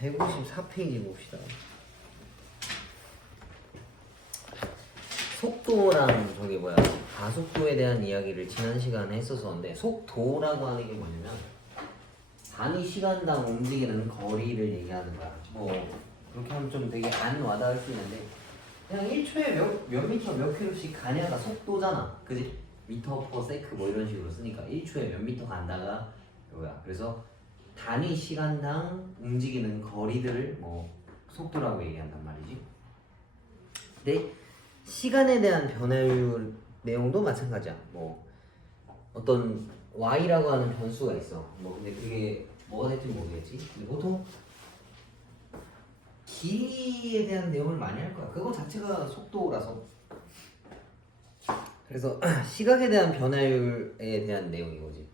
154페이지 봅시다. 속도랑 저기 뭐야 가속도에 대한 이야기를 지난 시간에 했었었는데, 속도라고 하는 게 뭐냐면 단위 시간당 움직이는 거리를 얘기하는 거야. 뭐 그렇게 하면 좀 되게 안 와닿을 수 있는데, 그냥 1초에 몇 미터 몇 킬로씩 가냐가 속도잖아, 그지? 미터 퍼 세크 뭐 이런 식으로 쓰니까 1초에 몇 미터 간다가 이거야. 그래서 단위 시간당 움직이는 거리들을 뭐 속도라고 얘기한단 말이지. 근데 시간에 대한 변화율 내용도 마찬가지야. 뭐 어떤 y라고 하는 변수가 있어. 뭐 근데 그게 뭐가 될지 모르겠지. 근데 보통 길이에 대한 내용을 많이 할 거야. 그거 자체가 속도라서. 그래서 시각에 대한 변화율에 대한 내용인 거지.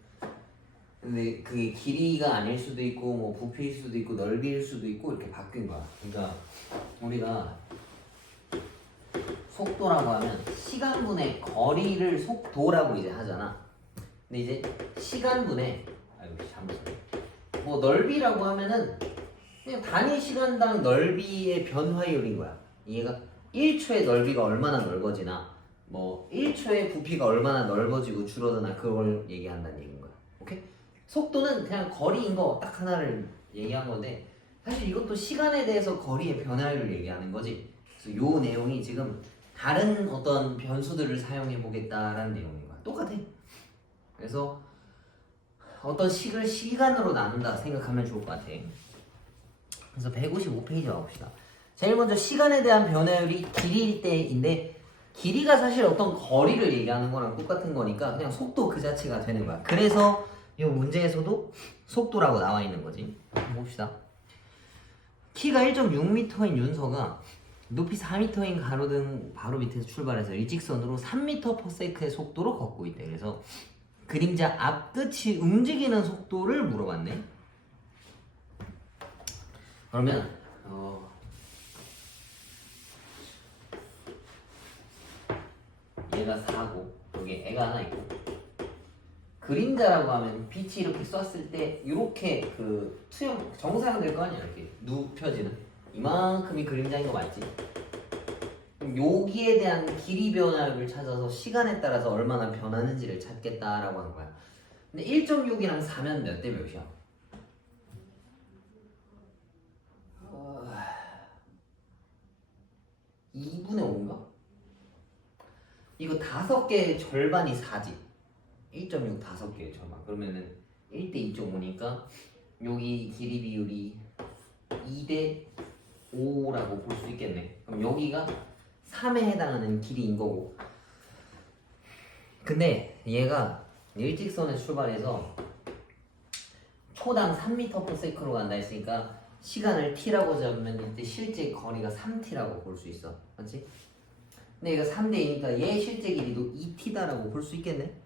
근데 그게 길이가 아닐 수도 있고 뭐 부피일 수도 있고 넓이일 수도 있고 이렇게 바뀐 거야. 그러니까 우리가 속도라고 하면 시간분의 거리를 속도라고 이제 하잖아. 근데 이제 시간분의 뭐 넓이라고 하면은 그냥 단위 시간당 넓이의 변화율인 거야. 얘가 1초의 넓이가 얼마나 넓어지나 뭐 1초의 부피가 얼마나 넓어지고 줄어드나 그걸 얘기한다는 얘기인 거야. 오케이? 속도는 그냥 거리인 거 딱 하나를 얘기한 건데, 사실 이것도 시간에 대해서 거리의 변화율을 얘기하는 거지. 그래서 요 내용이 지금 다른 어떤 변수들을 사용해 보겠다라는 내용인 거야. 똑같아. 그래서 어떤 식을 시간으로 나눈다 생각하면 좋을 것 같아. 그래서 155페이지 와봅시다. 제일 먼저 시간에 대한 변화율이 길이일 때인데, 길이가 사실 어떤 거리를 얘기하는 거랑 똑같은 거니까 그냥 속도 그 자체가 되는 거야. 그래서 이 문제에서도 속도라고 나와 있는 거지. 봅시다. 키가 1.6m인 윤서가 높이 4m인 가로등 바로 밑에서 출발해서 일직선으로 3m/s의 속도로 걷고 있대. 그래서 그림자 앞끝이 움직이는 속도를 물어봤네. 그러면 얘가 4고 여기 애가 하나 있고, 그림자라고 하면 빛이 이렇게 쐈을 때 이렇게 그 투영 정사각 될 거 아니야. 이렇게 눕혀지는 이만큼이 그림자인 거 맞지? 그럼 여기에 대한 길이 변화를 찾아서 시간에 따라서 얼마나 변하는지를 찾겠다라고 하는 거야. 근데 1.6이랑 4면 몇 대 몇이야? 2분의 5인가? 이거 5개의 절반이 4지. 1.6 5개의 절반. 그러면은 1대 2.5니까 여기 길이 비율이 2대 5라고 볼 수 있겠네. 그럼 여기가 3에 해당하는 길이인 거고. 근데 얘가 일직선에 출발해서 초당 3m/s로 간다 했으니까 시간을 t라고 잡으면 이때 실제 거리가 3t라고 볼 수 있어. 맞지? 근데 얘가 3대 2니까 얘 실제 길이도 2t다라고 볼 수 있겠네?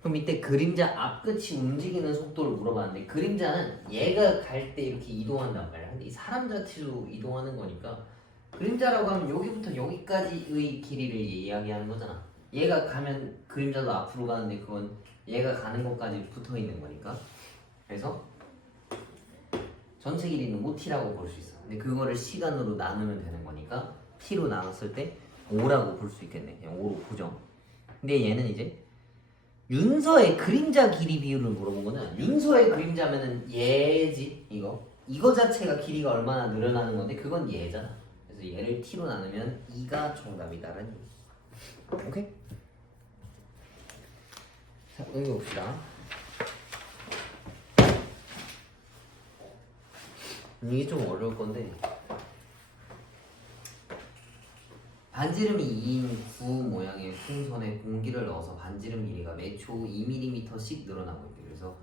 그럼 이때 그림자 앞끝이 움직이는 속도를 물어봤는데, 그림자는 얘가 갈 때 이렇게 이동한단 말이야. 근데 이 사람 자체도 이동하는 거니까 그림자라고 하면 여기부터 여기까지의 길이를 이야기하는 거잖아. 얘가 가면 그림자도 앞으로 가는데 그건 얘가 가는 것까지 붙어 있는 거니까. 그래서 전체 길이는 5t라고 볼 수 있어. 근데 그거를 시간으로 나누면 되는 거니까 t로 나눴을 때 5라고 볼 수 있겠네. 그냥 5로 고정. 근데 얘는 이제 윤서의 그림자 길이 비율을 물어본 거는, 윤서의 그림자면은 얘지. 이거 자체가 길이가 얼마나 늘어나는 건데 그건 얘잖아. 그래서 얘를 t로 나누면 2가 정답이다라는 얘기. 오케이? 자, 여기 봅시다. 이게 좀 어려울 건데, 반지름이 2인 구 모양의 풍선에 공기를 넣어서 반지름 길이가 매초 2mm씩 늘어나고 있대요. 그래서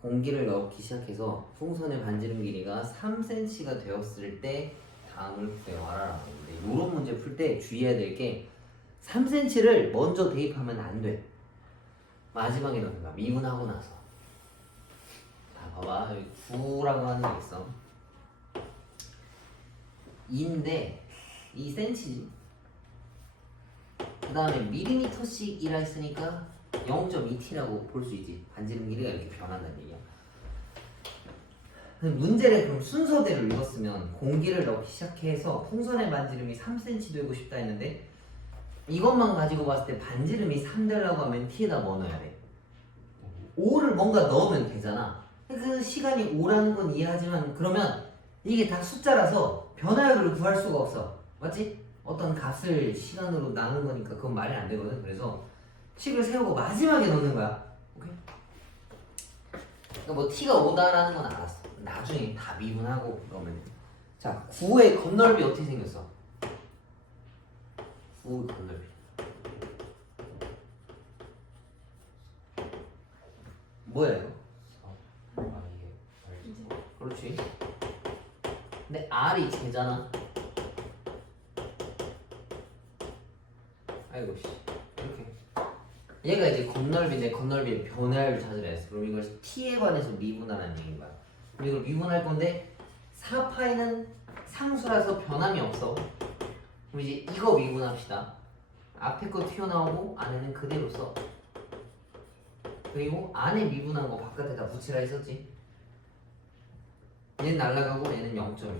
공기를 넣기 시작해서 풍선의 반지름 길이가 3cm가 되었을 때 다음을 구해와라라고 하는데, 이런 문제 풀 때 주의해야 될 게 3cm를 먼저 대입하면 안 돼. 마지막에 넣는 거야. 미분하고 나서. 자, 봐봐. 여기 9라고 하는 게 있어. 2인데 2cm지. 그 다음에 밀리미터씩이라 했으니까 0.2t라고 볼 수 있지. 반지름 길이가 이렇게 변한다는 얘기야. 문제를 그럼 순서대로 읽었으면 공기를 넣기 시작해서 풍선의 반지름이 3cm 되고 싶다 했는데 이것만 가지고 봤을 때 반지름이 3 되려고 하면 t에다 뭐 넣어야 돼? 5를 뭔가 넣으면 되잖아. 그 시간이 5라는 건 이해하지만 그러면 이게 다 숫자라서 변화율을 구할 수가 없어. 맞지? 어떤 값을 시간으로 나눈 거니까 그건 말이 안 되거든. 그래서 식을 세우고 마지막에 넣는 거야. 오케이? 그러니까 뭐 t가 5다라는 건 알았어. 나중에 다 미분하고 그러면. 자, 9의 건널비 어떻게 생겼어? 9의 건널비. 뭐야 이거? 그렇지. 근데 R이 제잖아. 아이고 씨. 이렇게. 얘가 이제 건널비인데 건널비의 변화율 찾으라 했어. 그럼 이걸 t에 관해서 미분하라는 얘기인 거야. 그럼 이걸 미분할 건데 4파이는 상수라서 변함이 없어. 그럼 이제 이거 미분합시다. 앞에 거 튀어나오고 안에는 그대로 써. 그리고 안에 미분한 거 바깥에다 붙이라 했었지. 얘는 날라가고 얘는 0.2.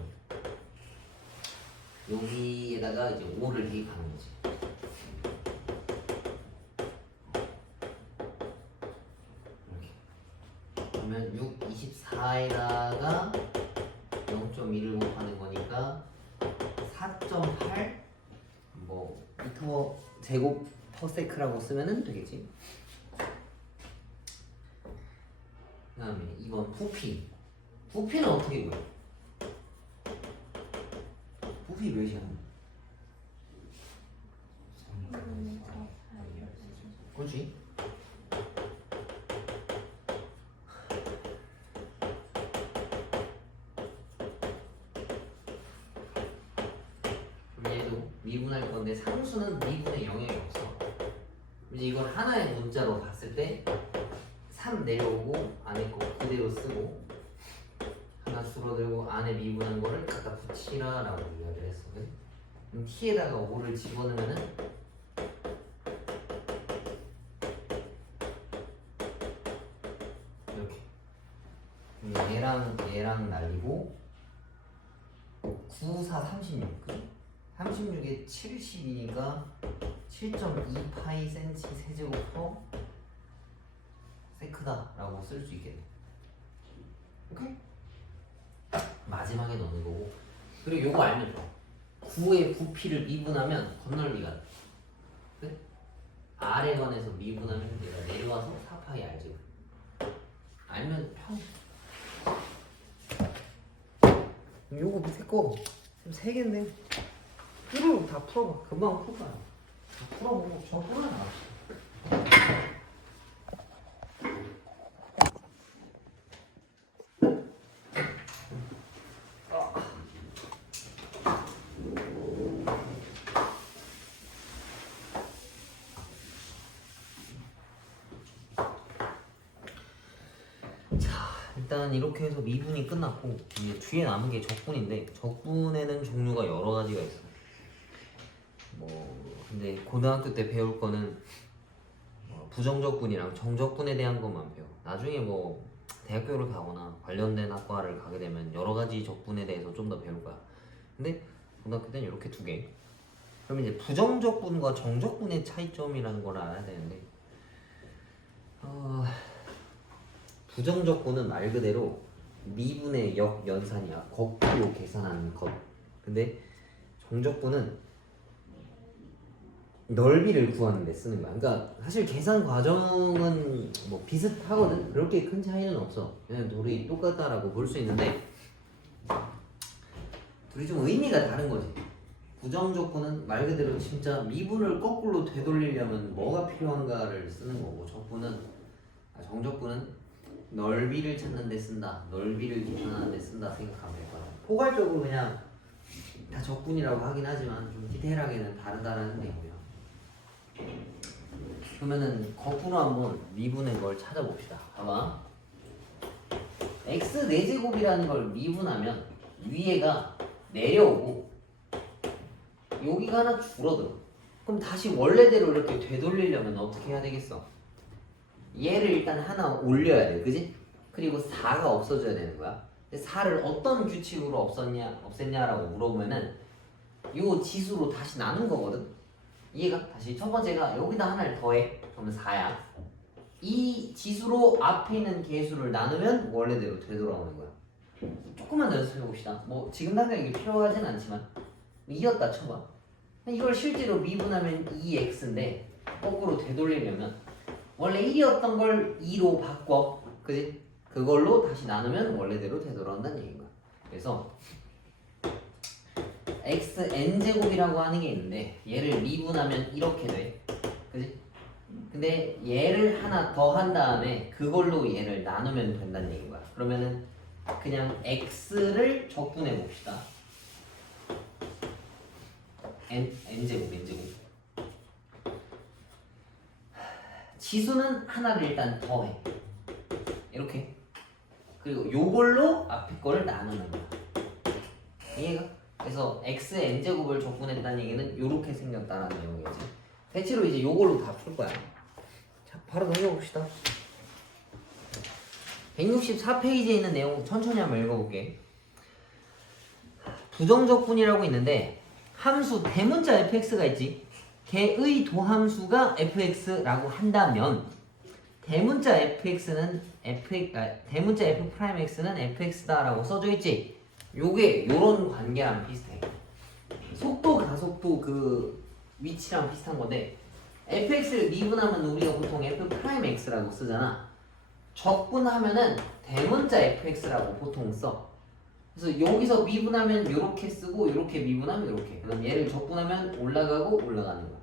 여기에다가 이제 5를 대입하는 거지. 이렇게. 그러면 6, 24에다가 0.2를 곱하는 거니까 4.8 뭐 미터 제곱 퍼세크라고 쓰면은 되겠지. 그 다음에 2번 부피. 부피는 어떻게 구해? 부피 몇이야? 그렇지? 그럼 얘도 미분할 건데 상수는 미분에 영향이 없어. 이제 이걸 하나의 문자로 봤을 때 3 내려오고 안에 거 그대로 쓰고 하나 줄어들고 안에 미분한 거를 갖다 붙이라 라고 이야기를 했어. 그럼 t에다가 5를 집어넣으면은 이렇게 얘랑 날리고 9, 4, 36 그지? 36에 70이니까 7.2파이 센치 세제곱 퍼 세크다 라고 쓸 수 있겠네. 오케이? 마지막에 넣는 거고. 그리고 요거 알면 좋아. 9의 부피를 미분하면 건널비가 그래? R에 관해서 미분하면 얘가 내려와서 4파이 알지. 알면 편. 요거 밑에 거 지금 3개인데 이걸 다 풀어봐. 금방 풀어봐. 다 풀어보고 저 풀어놔. 일단 이렇게 해서 미분이 끝났고 이제 뒤에 남은 게 적분인데 적분에는 종류가 여러 가지가 있어. 뭐 근데 고등학교 때 배울 거는 부정적분이랑 정적분에 대한 것만 배워. 나중에 뭐 대학교를 가거나 관련된 학과를 가게 되면 여러 가지 적분에 대해서 좀 더 배울 거야. 근데 고등학교 때는 이렇게 2개. 그럼 이제 부정적분과 정적분의 차이점이라는 걸 알아야 되는데 부정적분은 말 그대로 미분의 역연산이야. 거꾸로 계산하는 것. 근데 정적분은 넓이를 구하는 데 쓰는 거야. 그러니까 사실 계산 과정은 뭐 비슷하거든. 그렇게 큰 차이는 없어. 그냥 둘이 똑같다라고 볼 수 있는데 둘이 좀 의미가 다른 거지. 부정적분은 말 그대로 진짜 미분을 거꾸로 되돌리려면 뭐가 필요한가를 쓰는 거고 정적분은 넓이를 찾는 데 쓴다. 넓이를 계산하는 데 쓴다 생각하면 될 거야. 포괄적으로 그냥 다 적분이라고 하긴 하지만 좀 디테일하게는 다르다라는 얘기고요. 그러면은 거꾸로 한번 미분의 걸 찾아봅시다. 봐봐. x 4제곱이라는 걸 미분하면 위에가 내려오고 여기가 하나 줄어들어. 그럼 다시 원래대로 이렇게 되돌리려면 어떻게 해야 되겠어? 얘를 일단 하나 올려야 돼, 그지? 그리고 4가 없어져야 되는 거야. 4를 어떤 규칙으로 없앴냐라고 물어보면은 요 지수로 다시 나눈 거거든. 이해가? 다시 첫 번째가 여기다 하나를 더해. 그러면 4야. 이 지수로 앞에 있는 개수를 나누면 원래대로 되돌아오는 거야. 조금만 더 연습해 봅시다. 뭐 지금 당장 이게 필요하진 않지만 이었다 쳐봐. 이걸 실제로 미분하면 2x인데 거꾸로 되돌리려면 원래 1이었던 걸 2로 바꿔. 그지? 그걸로 다시 나누면 원래대로 되돌아온다는 얘기인 거야. 그래서 xn제곱이라고 하는 게 있는데 얘를 미분하면 이렇게 돼. 그지? 근데 얘를 하나 더 한 다음에 그걸로 얘를 나누면 된다는 얘기인 거야. 그러면은 그냥 x를 적분해 봅시다. n제곱. 지수는 하나를 일단 더해. 이렇게. 그리고 요걸로 앞에 거를 나누는 거야. 이해가? 그래서 xn제곱을 적분했다는 얘기는 요렇게 생겼다라는 내용이지. 대체로 이제 요걸로 다 풀 거야. 자, 바로 넘겨봅시다. 164페이지에 있는 내용 천천히 한번 읽어볼게. 부정적분이라고 있는데 함수 대문자 fx가 있지. 걔의 도함수가 fx라고 한다면 대문자 fx는 대문자 f'x는 fx다라고 써져 있지. 요게 요런 관계랑 비슷해. 속도 가속도 그 위치랑 비슷한 건데 fx를 미분하면 우리가 보통 f'x라고 쓰잖아. 적분하면은 대문자 fx라고 보통 써. 그래서 여기서 미분하면 요렇게 쓰고 요렇게 미분하면 요렇게. 그다음 얘를 적분하면 올라가고 올라가는 거야.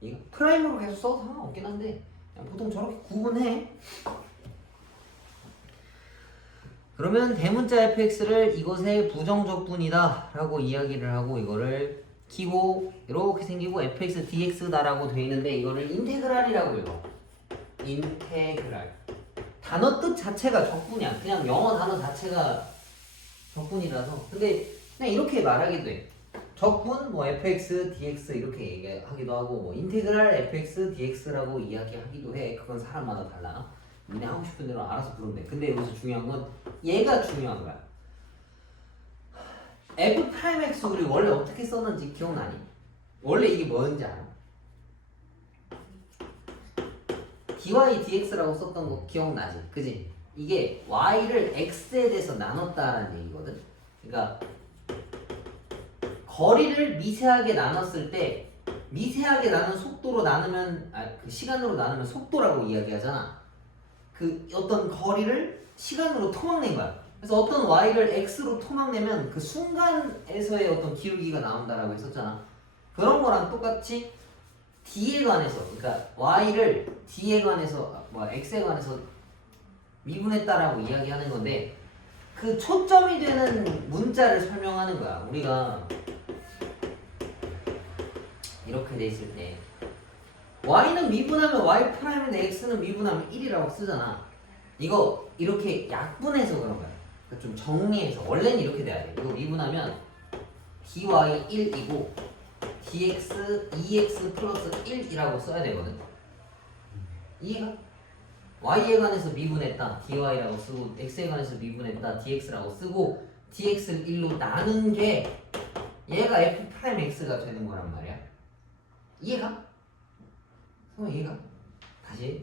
이거 프라임으로 계속 써도 상관없긴 한데 그냥 보통 저렇게 구분해. 그러면 대문자 fx를 이것의 부정적분이다 라고 이야기를 하고 이거를 키고 이렇게 생기고 fx dx다 라고 돼 있는데 이거를 인테그랄이라고 읽어. 인테그랄. 단어 뜻 자체가 적분이야. 그냥 영어 단어 자체가 적분이라서. 근데 그냥 이렇게 말하기도 해. 적분 뭐 fx dx 이렇게 얘기하기도 하고 뭐 인테그랄 fx dx라고 이야기하기도 해. 그건 사람마다 달라. 니네 하고 싶은 대로 알아서 부르면 돼. 근데 여기서 중요한 건 얘가 중요한 거야. f'x 우리 원래 어떻게 썼는지 기억나니? 원래 이게 뭐였는지 알아? dy dx라고 썼던 거 기억나지? 그지? 이게 y를 x에 대해서 나눴다라는 얘기거든. 그러니까 거리를 미세하게 나눴을 때 미세하게 나눈 속도로 나누면 그 시간으로 나누면 속도라고 이야기하잖아. 그 어떤 거리를 시간으로 토막낸 거야. 그래서 어떤 y를 x로 토막내면 그 순간에서의 어떤 기울기가 나온다라고 했었잖아. 그런 거랑 똑같이 d에 관해서, 그러니까 y를 d에 관해서, x에 관해서 미분했다라고 이야기하는 건데 그 초점이 되는 문자를 설명하는 거야. 우리가 이렇게 돼 있을 때 y는 미분하면 y'인데 x는 미분하면 1이라고 쓰잖아. 이거 이렇게 약분해서 그런 거야. 그러니까 좀 정리해서 원래는 이렇게 돼야 돼. 이거 미분하면 dy 1이고 dx 2x 플러스 1이라고 써야 되거든. 이해가? y에 관해서 미분했다 dy라고 쓰고 x에 관해서 미분했다 dx라고 쓰고 dx를 1로 나눈 게 얘가 f'x가 되는 거란 말이야. 이해가? 이해가? 다시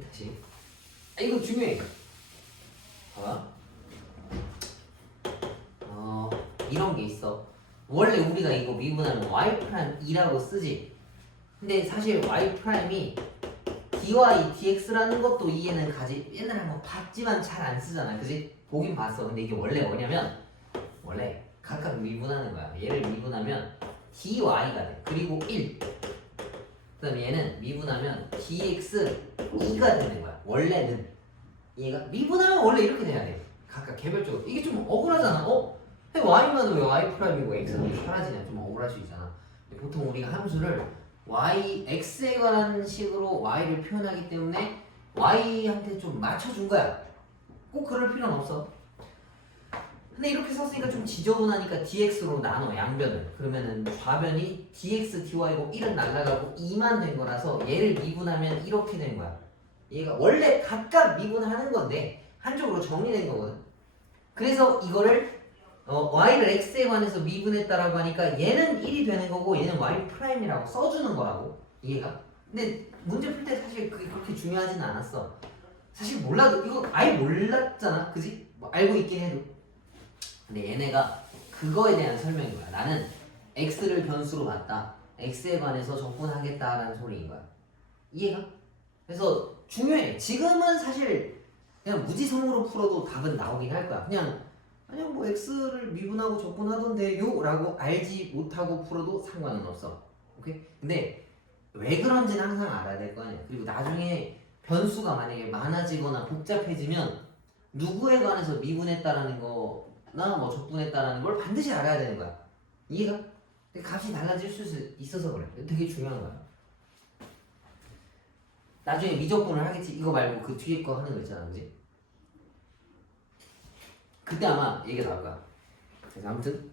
이거 중요해. 봐봐. 이런 게 있어. 원래 우리가 이거 미분하면 y'2라고 쓰지. 근데 사실 y''이 dy dx라는 것도 이해는 가지. 옛날에 한번 봤지만 잘 안 쓰잖아. 그지? 보긴 봤어. 근데 이게 원래 뭐냐면 원래 각각 미분하는 거야. 얘를 미분하면 dy가 돼. 그리고 1. 그 다음에 얘는 미분하면 dx 2가 되는 거야. 원래는. 얘가 미분하면 원래 이렇게 돼야 돼. 각각 개별적으로. 이게 좀 억울하잖아. y만 왜 y''이고 x는 왜 사라지냐. 좀 억울할 수 있잖아. 보통 우리가 함수를 x에 관한 식으로 y를 표현하기 때문에 y한테 좀 맞춰준 거야. 꼭 그럴 필요는 없어. 근데 이렇게 썼으니까 좀 지저분하니까 dx로 나눠 양변을. 그러면은 좌변이 dx dy고 1은 날라가고 2만 된 거라서 얘를 미분하면 이렇게 된 거야. 얘가 원래 각각 미분하는 건데 한쪽으로 정리된 거거든. 그래서 이거를 y를 x에 관해서 미분했다라고 하니까 얘는 1이 되는 거고 얘는 y 프라임이라고 써주는 거라고. 이해가? 근데 문제 풀 때 사실 그게 그렇게 중요하지는 않았어. 사실 몰라도 이거 아예 몰랐잖아, 그지? 뭐 알고 있긴 해도. 근데 얘네가 그거에 대한 설명인 거야. 나는 x를 변수로 봤다. x에 관해서 접근하겠다라는 소리인 거야. 이해가? 그래서 중요해. 지금은 사실 그냥 무지성으로 풀어도 답은 나오긴 할 거야. 그냥 뭐 x를 미분하고 접근하던데요 라고 알지 못하고 풀어도 상관은 없어. 오케이? 근데 왜 그런지는 항상 알아야 될 거 아니야. 그리고 나중에 변수가 만약에 많아지거나 복잡해지면 누구에 관해서 미분했다라는 거나 뭐 접근했다라는 걸 반드시 알아야 되는 거야. 이해가? 값이 달라질 수 있어서 그래. 되게 중요한 거야. 나중에 미적분을 하겠지. 이거 말고 그 뒤에 거 하는 거 있잖아, 그지? 그때 아마 얘기가 나올 거야. 그래서 아무튼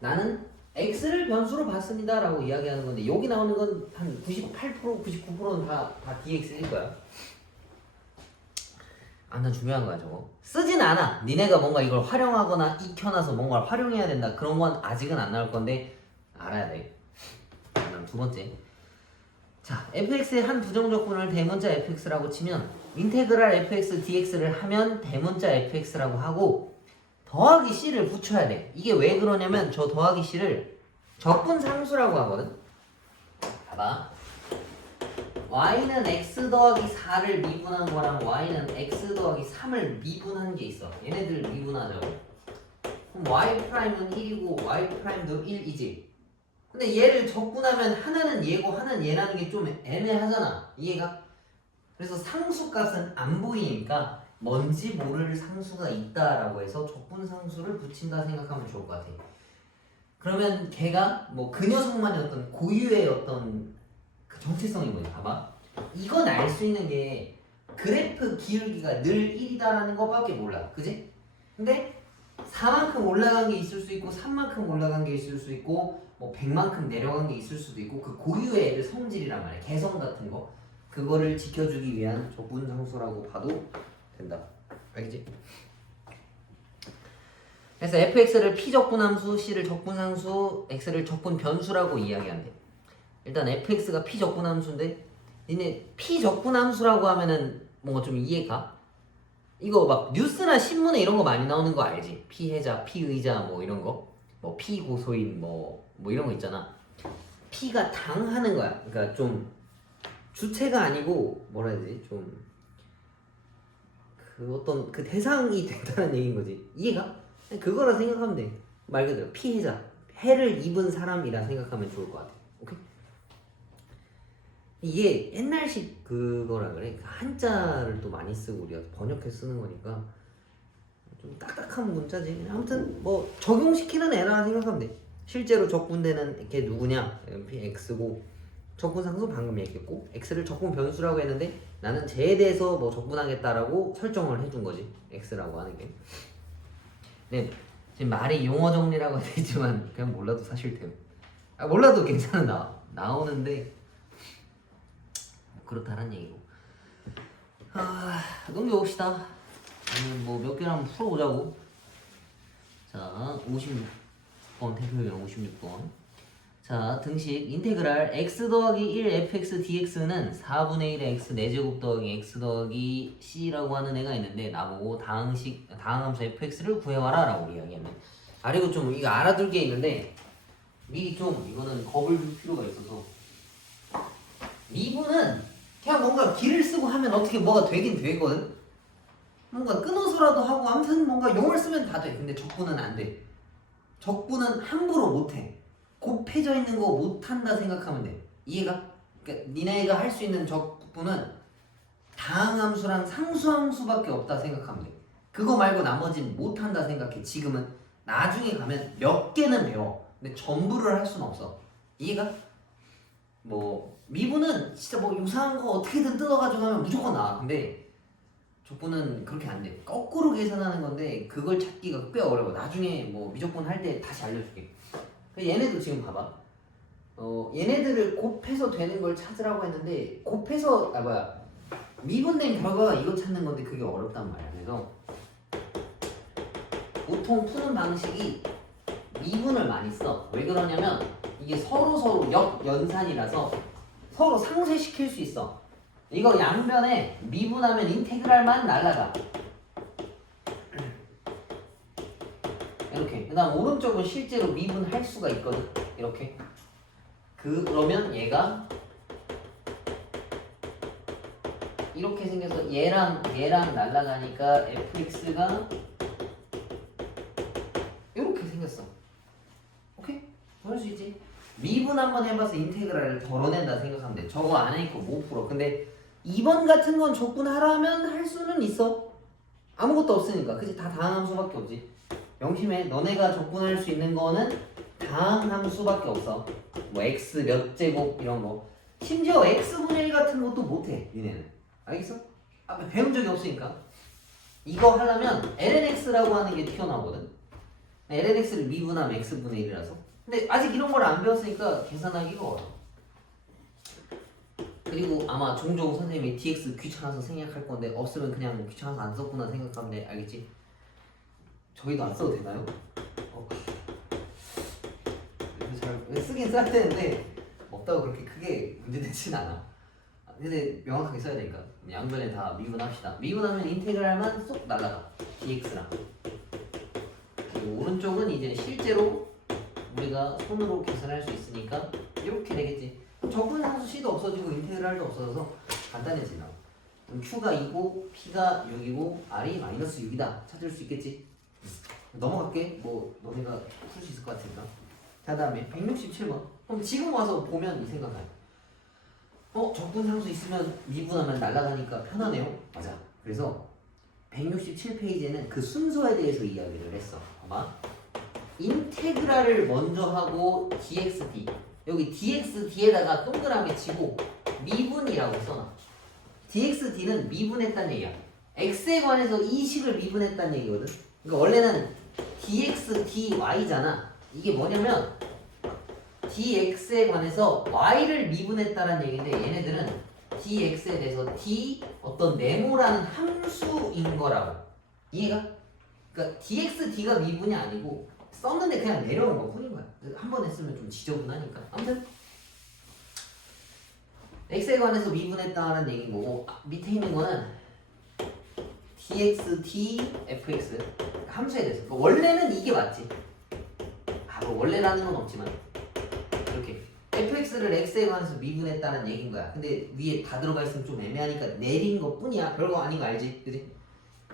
나는 x를 변수로 봤습니다 라고 이야기하는 건데 여기 나오는 건 한 98%, 99%는 다 dx일 거야. 난 중요한 거야 저거. 쓰진 않아. 니네가 뭔가 이걸 활용하거나 익혀놔서 뭔가를 활용해야 된다 그런 건 아직은 안 나올 건데 알아야 돼. 그다음 두 번째. 자, fx의 한 부정적분을 대문자 fx라고 치면 인테그랄 fx dx를 하면 대문자 fx라고 하고 더하기 c를 붙여야 돼. 이게 왜 그러냐면 저 더하기 c를 적분상수라고 하거든. 봐봐. y는 x 더하기 4를 미분한 거랑 y는 x 더하기 3을 미분한 게 있어. 얘네들 미분하자고. 그럼 y''은 1이고 y''도 1이지. 근데 얘를 적분하면 하나는 얘고 하나는 얘라는 게 좀 애매하잖아. 이해가? 그래서 상수값은 안 보이니까 뭔지 모를 상수가 있다라고 해서 적분상수를 붙인다 생각하면 좋을 것 같아. 그러면 걔가 뭐 그 녀석만의 어떤 고유의 어떤 그 정체성이 뭐냐. 봐봐. 이건 알 수 있는 게 그래프 기울기가 늘 1이다라는 것밖에 몰라. 그지? 근데 4만큼 올라간 게 있을 수 있고 3만큼 올라간 게 있을 수 있고 뭐 100만큼 내려간 게 있을 수도 있고 그 고유의 애들 성질이란 말이야. 개성 같은 거. 그거를 지켜주기 위한 적분상수라고 봐도 된다. 알겠지? 그래서 fx를 p적분함수, c를 적분상수, x를 적분변수라고 이야기한대. 일단 fx가 p적분함수인데 니네 p적분함수라고 하면은 뭔가 좀 이해가? 이거 막 뉴스나 신문에 이런 거 많이 나오는 거 알지? 피해자, 피의자 뭐 이런 거, 뭐 피고소인 뭐 이런 거 있잖아. 피가 당하는 거야. 그러니까 좀 주체가 아니고 뭐라 해야 되지? 좀 그 어떤 그 대상이 된다는 얘기인 거지. 이해가? 그거라 생각하면 돼. 말 그대로 피해자, 해를 입은 사람이라 생각하면 좋을 것 같아. 오케이? 이게 옛날식 그거라 그래. 한자를 또 많이 쓰고 우리가 번역해 쓰는 거니까 좀 딱딱한 문자지. 아무튼 뭐 적용시키는 애라 생각하면 돼. 실제로 적분되는 게 누구냐? x고 적분상수 방금 얘기했고 x를 적분 변수라고 했는데 나는 쟤에 대해서 뭐 적분하겠다라고 설정을 해준 거지. x라고 하는 게. 네, 지금 말이 용어 정리라고 되지만 그냥 몰라도 사실 됨. 몰라도 괜찮아. 나오는데 그렇다는 얘기고. 넘겨봅시다. 뭐 몇 개를 한번 풀어보자고. 자, 56번 대표형 56번. 자, 등식 인테그랄 x 더하기 1 fx dx는 4분의 1의 x 4제곱 더하기 x 더하기 c라고 하는 애가 있는데 나보고 다항함수 fx를 구해와라 라고 이야기했네. 그리고 좀 이거 알아둘 게 있는데 미리 좀 이거는 겁을 줄 필요가 있어서 미분은 그냥 뭔가 길을 쓰고 하면 어떻게 뭐가 되긴 되거든. 뭔가 끊어서라도 하고 아무튼 뭔가 용을 쓰면 다 돼. 근데 적분은 안 돼. 적분은 함부로 못해. 곱해져 있는 거 못한다 생각하면 돼. 이해가? 그러니까 니네가 할 수 있는 적분은 다항함수랑 상수함수밖에 없다 생각하면 돼. 그거 말고 나머지는 못한다 생각해. 지금은. 나중에 가면 몇 개는 배워. 근데 전부를 할 수는 없어. 이해가? 뭐 미분은 진짜 뭐 유사한 거 어떻게든 뜯어가지고 하면 무조건 나와. 근데 적분은 그렇게 안 돼. 거꾸로 계산하는 건데 그걸 찾기가 꽤 어려워. 나중에 뭐 미적분 할 때 다시 알려줄게. 얘네도 지금 봐봐. 얘네들을 곱해서 되는 걸 찾으라고 했는데 곱해서 미분된 결과가 이거 찾는 건데 그게 어렵단 말이야. 그래서 보통 푸는 방식이 미분을 많이 써. 왜 그러냐면 이게 서로 역연산이라서 서로 상쇄시킬 수 있어. 이거 양변에 미분하면 인테그랄만 날라가. 이렇게. 그 다음 오른쪽은 실제로 미분할 수가 있거든. 이렇게. 그러면 얘가 이렇게 생겨서 얘랑 날아가니까 fx가 이렇게 생겼어. 오케이? 그럴 수 있지. 미분 한번 해봐서 인테그랄을 덜어낸다 생각하면 돼. 저거 안 해니까 못 풀어. 근데 2번 같은 건 적분하라면 할 수는 있어. 아무것도 없으니까. 그치? 다 다항함수밖에 없지. 명심해. 너네가 적분할 수 있는 거는 다항함수밖에 없어. 뭐 x 몇 제곱 이런 거. 심지어 x분의 1 같은 것도 못해. 니네는. 알겠어? 배운 적이 없으니까. 이거 하려면 lnx라고 하는 게 튀어나오거든. lnx를 미분하면 x분의 1이라서. 근데 아직 이런 걸 안 배웠으니까 계산하기가 어려워. 그리고 아마 종종 선생님이 dx 귀찮아서 생략할 건데 없으면 그냥 귀찮아서 안 썼구나 생각하면 돼. 알겠지? 저희도 안 써도 되나요? 잘 쓰긴 써야 되는데 없다고 그렇게 크게 문제되진 않아. 근데 명확하게 써야 되니까 양변에 다 미분합시다. 미분하면 인테그랄만 쏙 날라가. dx랑. 그리고 오른쪽은 이제 실제로 우리가 손으로 계산할 수 있으니까 이렇게 되겠지. 적분상수 c도 없어지고 인테그랄도 없어져서 간단해진다. 그럼 q가 2고 p가 6이고 r이 마이너스 6이다. 찾을 수 있겠지. 넘어갈게. 뭐 너네가 풀 수 있을 것 같으니까. 자, 다음에 167번. 그럼 지금 와서 보면 이 생각해. 적분상수 있으면 미분하면 날아가니까 편하네요. 맞아. 그래서 167페이지에는 그 순서에 대해서 이야기를 했어. 봐봐. 인테그랄을 먼저 하고 dxd. 여기 dxd에다가 동그라미 치고 미분이라고 써놔. dxd는 미분했다는 얘기야. x에 관해서 이 식을 미분했다는 얘기거든. 그러니까 원래는 dxdy잖아. 이게 뭐냐면 dx에 관해서 y를 미분했다는 얘기인데 얘네들은 dx에 대해서 d 어떤 네모라는 함수인 거라고. 이해가? 그러니까 dxd가 미분이 아니고 썼는데 그냥 내려온 것 뿐인 거야. 한 번 했으면 좀 지저분하니까. 아무튼 x에 관해서 미분했다는 얘기인 거고 밑에 있는 거는 dx, d, fx 함수에 대해서. 그러니까 원래는 이게 맞지. 뭐 원래라는 건 없지만 이렇게 fx를 x에 관해서 미분했다는 얘기인 거야. 근데 위에 다 들어가 있으면 좀 애매하니까 내린 것 뿐이야. 별거 아닌 거 알지? 그지?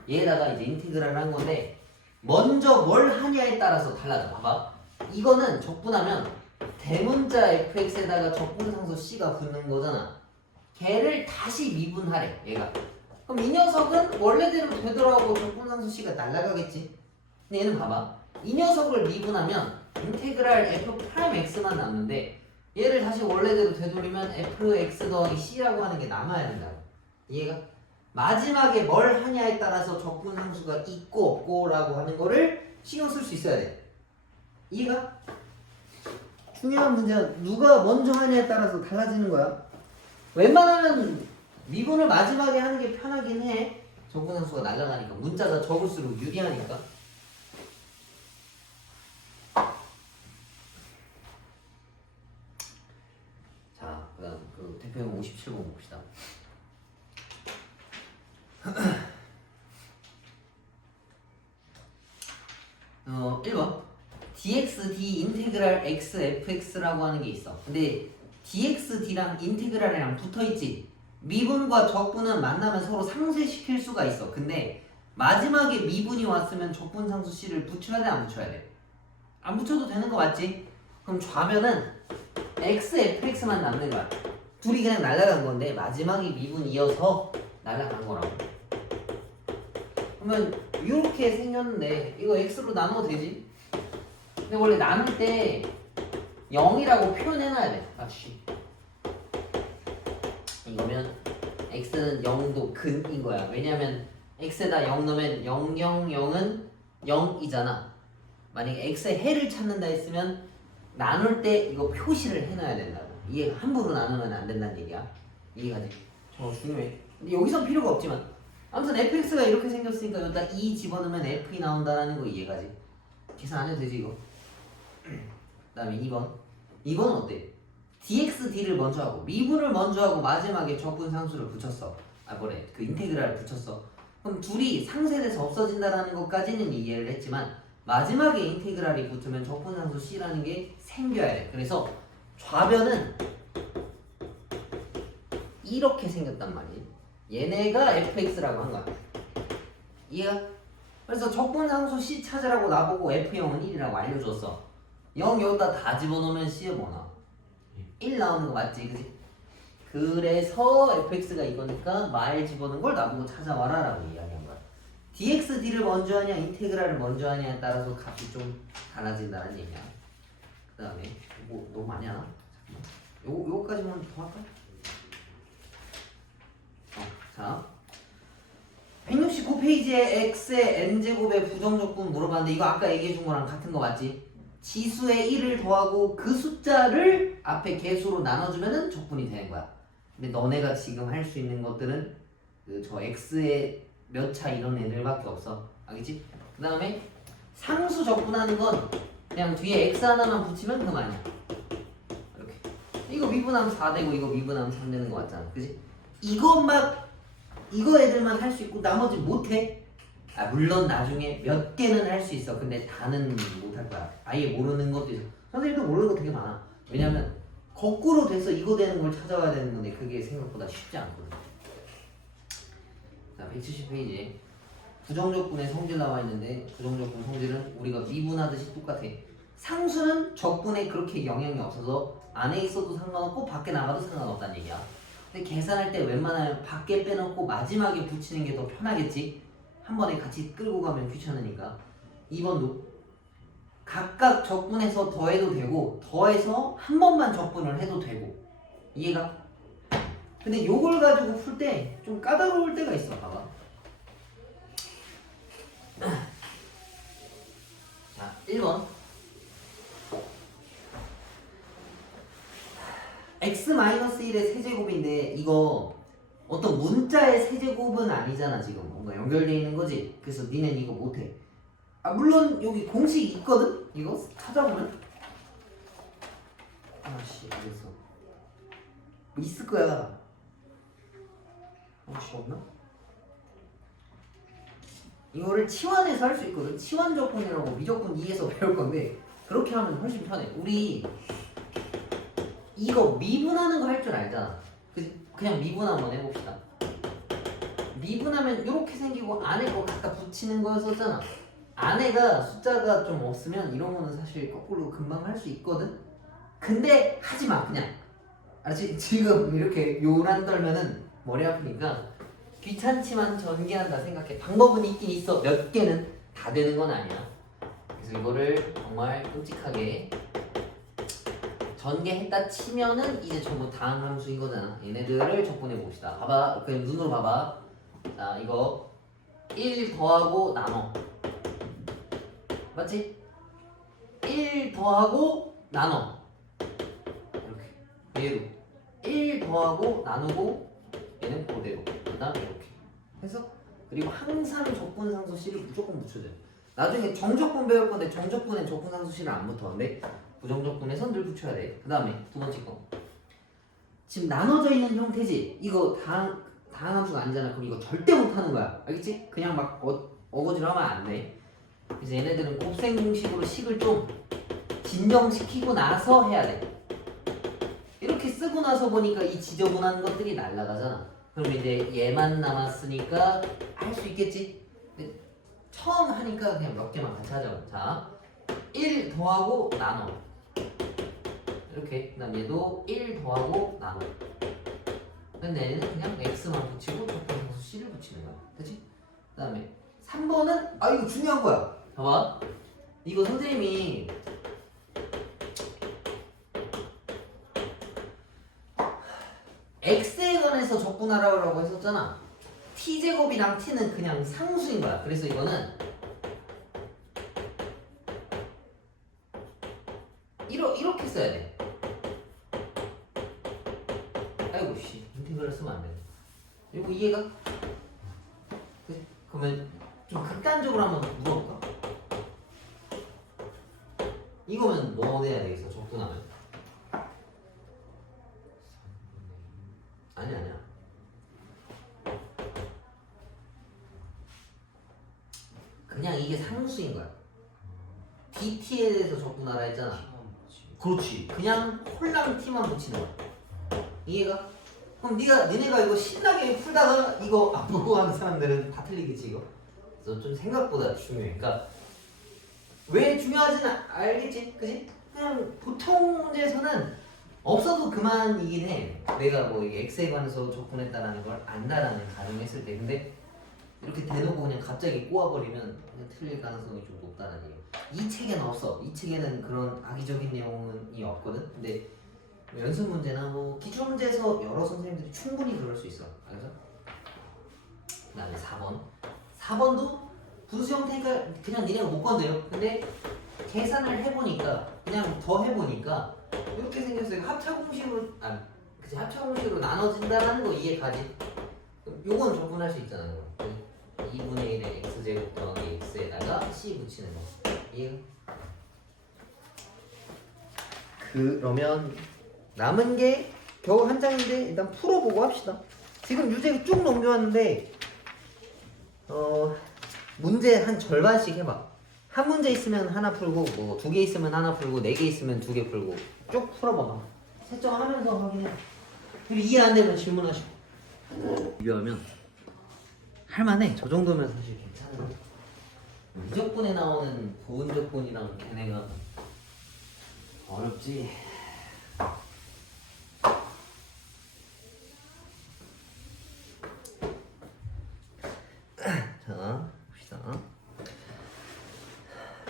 얘에다가 이제 인테그랄을 한 건데 먼저 뭘 하냐에 따라서 달라져. 봐봐. 이거는 적분하면 대문자 fx에다가 적분상수 c가 붙는 거잖아. 걔를 다시 미분하래. 얘가. 그럼 이 녀석은 원래대로 되더라고. 적분상수 c가 날아가겠지. 근데 얘는 봐봐. 이 녀석을 미분하면 인테그랄 f'x만 남는데 얘를 다시 원래대로 되돌리면 fx 더하기 c라고 하는 게 남아야 된다고. 이해가? 마지막에 뭘 하냐에 따라서 적분함수가 있고 없고 라고 하는 거를 신경 쓸 수 있어야 돼. 이해가? 중요한 문제는 누가 먼저 하냐에 따라서 달라지는 거야. 웬만하면 미분을 마지막에 하는 게 편하긴 해. 적분함수가 날아가니까. 문자가 적을수록 유리하니까. 자, 그 다음 그 대표형 57번 봅시다. 1번 dxd 인테그랄 x fx라고 하는 게 있어. 근데 dxd랑 인테그랄이랑 붙어있지. 미분과 적분은 만나면 서로 상쇄시킬 수가 있어. 근데 마지막에 미분이 왔으면 적분상수 c를 붙여야 돼, 안 붙여야 돼? 안 붙여도 되는 거 맞지? 그럼 좌변은 x fx만 남는 거야. 둘이 그냥 날아간 건데 마지막에 미분이어서 날아간 거라고. 그러면 이렇게 생겼는데 이거 x로 나눠도 되지? 근데 원래 나눌 때 0이라고 표현해놔야 돼. 같이. 이거면 x는 0도 근인 거야. 왜냐면 x에다 0 넣으면 0, 0, 0은 0이잖아. 만약에 x의 해를 찾는다 했으면 나눌 때 이거 표시를 해놔야 된다고. 이게 함부로 나누면 안 된다는 얘기야. 이해가지? 중요해. 근데 여기선 필요가 없지만 아무튼 fx가 이렇게 생겼으니까 여기다 2 집어넣으면 f이 나온다라는 거 이해가지? 계산 안 해도 되지 이거. 그 다음에 2번. 2번은 어때? dx, d를 먼저 하고 미분을 먼저 하고 마지막에 적분상수를 붙였어. 아 뭐래 그 인테그랄을 붙였어. 그럼 둘이 상쇄돼서 없어진다라는 것까지는 이해를 했지만 마지막에 인테그랄이 붙으면 적분상수 c라는 게 생겨야 돼. 그래서 좌변은 이렇게 생겼단 말이지. 얘네가 fx라고 한 거야. 이해가? 그래서 적분상수 c 찾으라고 나보고 f형은 1이라고 알려줬어. 0 여기다 다 집어넣으면 c에 뭐 나와? 1 나오는 거 맞지? 그치? 그래서 fx가 이거니까 말 집어넣은 걸 나보고 찾아와라 라고 이야기한 거야. dx, d를 먼저 하냐 인테그랄을 먼저 하냐에 따라서 값이 좀 달라진다는 얘기야. 그 다음에 뭐 너무 많이 하나? 잠깐만. 요거까지만 더 할까? 자 169페이지에 x의 n제곱의 부정적분 물어봤는데 이거 아까 얘기해준 거랑 같은 거 맞지? 지수의 1을 더하고 그 숫자를 앞에 개수로 나눠주면은 적분이 되는 거야. 근데 너네가 지금 할 수 있는 것들은 저 x의 몇 차 이런 애들밖에 없어. 알겠지? 그 다음에 상수 적분하는 건 그냥 뒤에 x 하나만 붙이면 그만이야. 이렇게. 이거 미분하면 4 되고 이거 미분하면 3 되는 거 맞잖아. 그치? 이거 애들만 할 수 있고 나머지 못해. 아 물론 나중에 몇 개는 할 수 있어. 근데 다는 못할 거야. 아예 모르는 것도 있어. 선생님도 모르는 거 되게 많아. 왜냐면 거꾸로 돼서 이거 되는 걸 찾아와야 되는 건데 그게 생각보다 쉽지 않거든. 자 170페이지 부정적분의 성질 나와 있는데 부정적분 성질은 우리가 미분하듯이 똑같아. 상수는 적분에 그렇게 영향이 없어서 안에 있어도 상관없고 밖에 나가도 상관없다는 얘기야. 근데 계산할 때 웬만하면 밖에 빼놓고 마지막에 붙이는 게 더 편하겠지? 한 번에 같이 끌고 가면 귀찮으니까. 2번도 각각 적분해서 더해도 되고 더해서 한 번만 적분을 해도 되고. 이해가? 근데 요걸 가지고 풀 때 좀 까다로울 때가 있어. 봐봐. 자 1번 x-1의 세제곱인데 이거 어떤 문자의 세제곱은 아니잖아. 지금 뭔가 연결되어 있는 거지. 그래서 니넨 이거 못해. 아 물론 여기 공식이 있거든? 이거 찾아보면 아씨 그래서 뭐 있을 거야. 혹시 없나? 이거를 치환해서 할 수 있거든. 치환 적분이라고 미적분 2에서 배울 건데 그렇게 하면 훨씬 편해. 우리 이거 미분하는 거 할 줄 알잖아. 그냥 미분 한번 해봅시다. 미분하면 이렇게 생기고 안에 거 갖다 붙이는 거였었잖아. 안에가 숫자가 좀 없으면 이런 거는 사실 거꾸로 금방 할 수 있거든. 근데 하지마 그냥. 알았지? 지금 이렇게 요란 떨면은 머리 아프니까 귀찮지만 전개한다 생각해. 방법은 있긴 있어. 몇 개는 다 되는 건 아니야. 그래서 이거를 정말 끔찍하게 전개했다 치면은 이제 전부 다음 함수인 거잖아. 얘네들을 적분해 봅시다. 봐봐. 그냥 눈으로 봐봐. 자 이거 1 더하고 나눠. 맞지? 1 더하고 나눠. 이렇게. 얘로 1 더하고 나누고 얘는 그대로. 그 다음 이렇게 해서 그리고 항상 적분상수 C를 무조건 붙여줘요. 나중에 정적분 배울 건데 정적분엔 적분상수 C를 안 붙어. 근데 부정적분에선 늘 붙여야 돼. 그 다음에 두 번째 거. 지금 나눠져 있는 형태지. 이거 다항함수가 아니잖아. 그럼 이거 절대 못하는 거야. 알겠지? 그냥 막 어거지로 하면 안 돼. 그래서 얘네들은 곱셈 공식으로 식을 좀 진정시키고 나서 해야 돼. 이렇게 쓰고 나서 보니까 이 지저분한 것들이 날아가잖아. 그럼 이제 얘만 남았으니까 할 수 있겠지? 근데 처음 하니까 그냥 몇 개만 같이 하자고. 자, 1 더하고 나눠. 이렇게. 그 다음 얘도 1 더하고 나눠. 근데 얘는 그냥 x만 붙이고 적분상수 c를 붙이는 거야. 그치? 그 다음에 3번은 아 이거 중요한 거야. 봐봐. 이거 선생님이 x에 관해서 적분하라고 했었잖아. t제곱이랑 t는 그냥 상수인 거야. 그래서 이거는 이렇게 써야 돼. 아이고 씨 인테그랄 쓰면 안 돼. 이거 이해가? 그러면 좀 극단적으로 한번 물어볼까? 이거면 뭐 돼야 되겠어? 적분하면 아니야 그냥 이게 상수인 거야. DT에 대해서 적분하라 했잖아. 그렇지. 그냥 홀랑 T만 붙이는 거야. 이해가? 그럼 니네가 이거 신나게 풀다가 이거 안 보고 하는 사람들은 다 틀리겠지 이거. 그래서 좀 생각보다 중요해. 그러니까 왜 중요하지는 알겠지, 그지? 그냥 보통 문제에서는 없어도 그만이긴 해. 내가 뭐 x에 관해서 적분했다라는 걸 안다라는 가정했을 때, 근데 이렇게 대놓고 그냥 갑자기 꼬아버리면 그냥 틀릴 가능성이 좀 높다는 얘기. 이 책에는 없어. 이 책에는 그런 악의적인 내용이 없거든. 근데 연습 문제나 뭐 기출 문제에서 여러 선생님들이 충분히 그럴 수 있어. 알죠? 그다음에 4번. 4번도 분수 형태니까 그냥 니네가 못 건드려. 근데 계산을 해보니까 그냥 더 해보니까 이렇게 생겼어요. 합차공식으로 그치, 합차공식으로 나눠진다는 거 이해가지? 요건 적분할 수 있잖아요. 2분의 1의 x제곱 더하기 x에다가 c 붙이는 거 이해가? 그러면 남은 게 겨우 한 장인데 일단 풀어보고 합시다. 지금 유제 쭉 넘겨왔는데 문제 한 절반씩 해봐. 한 문제 있으면 하나 풀고 뭐 2개 있으면 하나 풀고 4개 있으면 2개 풀고 쭉 풀어봐봐. 채점하면서 확인해. 그리고 이해 안 되면 질문하시고. 비교하면 할만해. 저 정도면 사실 괜찮은 거야. 무조건에 나오는 보은조건이랑 걔네가 어렵지. 자, 봅시다.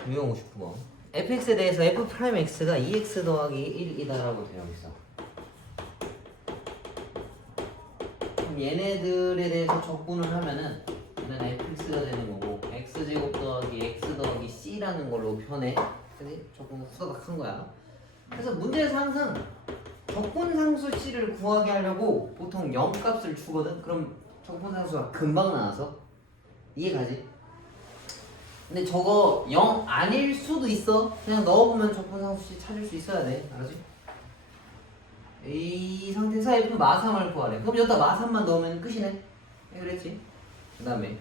유형 59번. fx에 대해서 f'x가 2x 더하기 1이다라고 되어 있어. 그럼 얘네들에 대해서 적분을 하면은 얘는 fx가 되는 거고 x제곱 더하기 x 더하기 c라는 걸로 표현해. 그지? 적분 후다닥 한 거야. 그래서 문제에서 항상 적분상수 c를 구하게 하려고 보통 0값을 주거든. 그럼 적분상수가 금방 나와서 이해가지? 근데 저거 0 아닐 수도 있어. 그냥 넣어보면 적분상수 찾을 수 있어야 돼. 알았지? 이 상태에서 F 마삼을 구하래. 그럼 여기다 마삼만 넣으면 끝이네. 그랬지? 그 다음에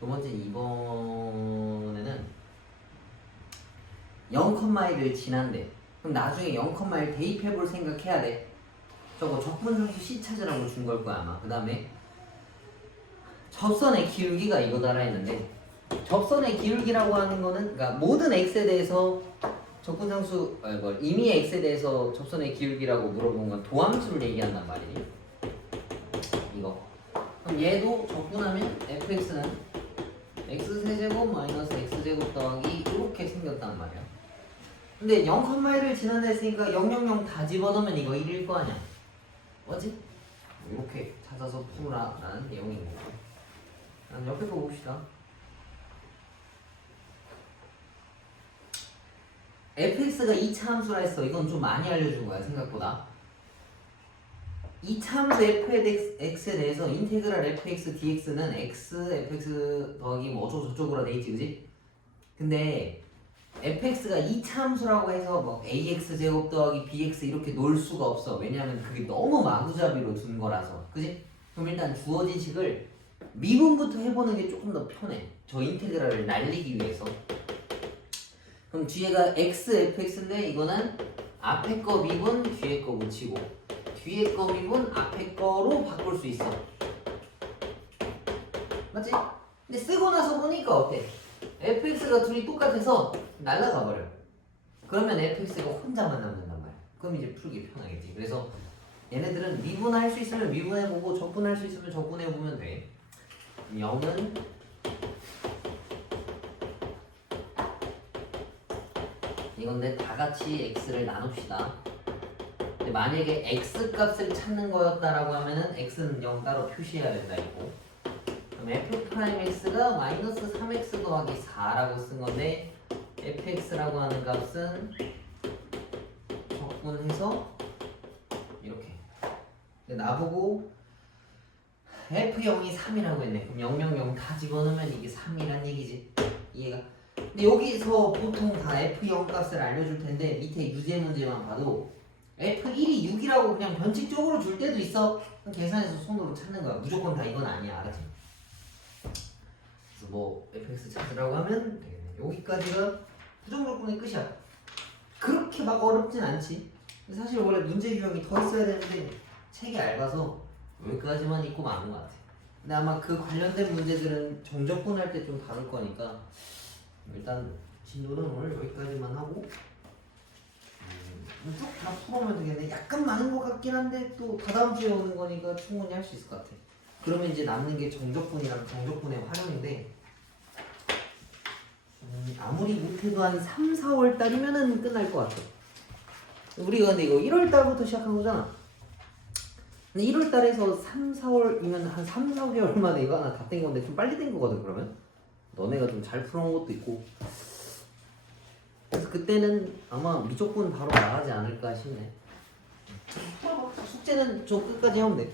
두 번째 2번에는 0,1을 지난대. 그럼 나중에 0,1 대입해볼 생각해야 돼. 저거 적분상수 C 찾으라고 준 걸 거야 아마. 그 다음에 접선의 기울기가 이거다라 했는데 접선의 기울기라고 하는 거는 그러니까 모든 x에 대해서 적분상수 임의의 x에 대해서 접선의 기울기라고 물어본 건 도함수를 얘기한단 말이니 이거. 그럼 얘도 적분하면 fx는 x세제곱 마이너스 x제곱 더하기 이렇게 생겼단 말이야. 근데 0,1을 지난다 했으니까 000 다 집어넣으면 이거 1일 거 아니야. 뭐지? 이렇게 찾아서 풀어라라는 내용인 거고. 옆에 거 봅시다. fx가 2차 함수라 했어. 이건 좀 많이 알려준 거야 생각보다. 2차 함수 fx에 대해서 인테그랄 fx dx는 x fx 더하기 뭐 어쩌고저쩌고라 돼있지 그지? 근데 fx가 2차 함수라고 해서 뭐 ax 제곱 더하기 bx 이렇게 놓을 수가 없어. 왜냐면 그게 너무 마구잡이로 둔 거라서 그지? 그럼 일단 주어진 식을 미분부터 해보는 게 조금 더 편해. 저 인테그랄을 날리기 위해서. 그럼 뒤에가 x fx인데 이거는 앞에 거 미분 뒤에 거 붙이고 뒤에 거 미분 앞에 거로 바꿀 수 있어. 맞지? 근데 쓰고 나서 보니까 어때? fx가 둘이 똑같아서 날라가 버려. 그러면 fx가 혼자만 남는단 말이야. 그럼 이제 풀기 편하겠지. 그래서 얘네들은 미분할 수 있으면 미분해보고 적분할 수 있으면 적분해보면 돼. 0은 이건데 다 같이 x를 나눕시다. 근데 만약에 x 값을 찾는 거였다라고 하면은 x는 0 따로 표시해야 된다 했고, 그럼 f'x가 마이너스 3x 더하기 4라고 쓴 건데 fx라고 하는 값은 적분해서 이렇게. 근데 나보고 F0이 3이라고 했네. 그럼 0, 0, 0 다 집어넣으면 이게 3이란 얘기지. 이해가? 근데 여기서 보통 다 F0 값을 알려줄 텐데 밑에 유제 문제만 봐도 F1이 6이라고 그냥 변칙적으로 줄 때도 있어. 계산해서 손으로 찾는 거야. 무조건 다 이건 아니야. 알았지? 그래서 뭐 fx 찾으라고 하면 되겠네. 여기까지가 부정조건의 끝이야. 그렇게 막 어렵진 않지. 사실 원래 문제 유형이 더 있어야 되는데 책이 얇아서 여기까지만 읽고 마는 것 같아. 근데 아마 그 관련된 문제들은 정적분 할 때 좀 다룰 거니까 일단 진도는 오늘 여기까지만 하고 쭉 다 풀어오면 되겠네. 약간 많은 것 같긴 한데 또 다다음 주에 오는 거니까 충분히 할 수 있을 것 같아. 그러면 이제 남는 게 정적분이랑 정적분의 활용인데 아무리 못해도 한 3, 4월 달이면은 끝날 것 같아. 우리가 근데 이거 1월 달부터 시작한 거잖아. 근데 1월 달에서 3, 4월이면 한 3, 4개월 만에 이거 하나 다 된 건데 좀 빨리 된 거거든. 그러면 너네가 좀 잘 풀어온 것도 있고 그래서 그때는 아마 무조건 바로 나가지 않을까 싶네. 숙제는 저 끝까지 하면 돼.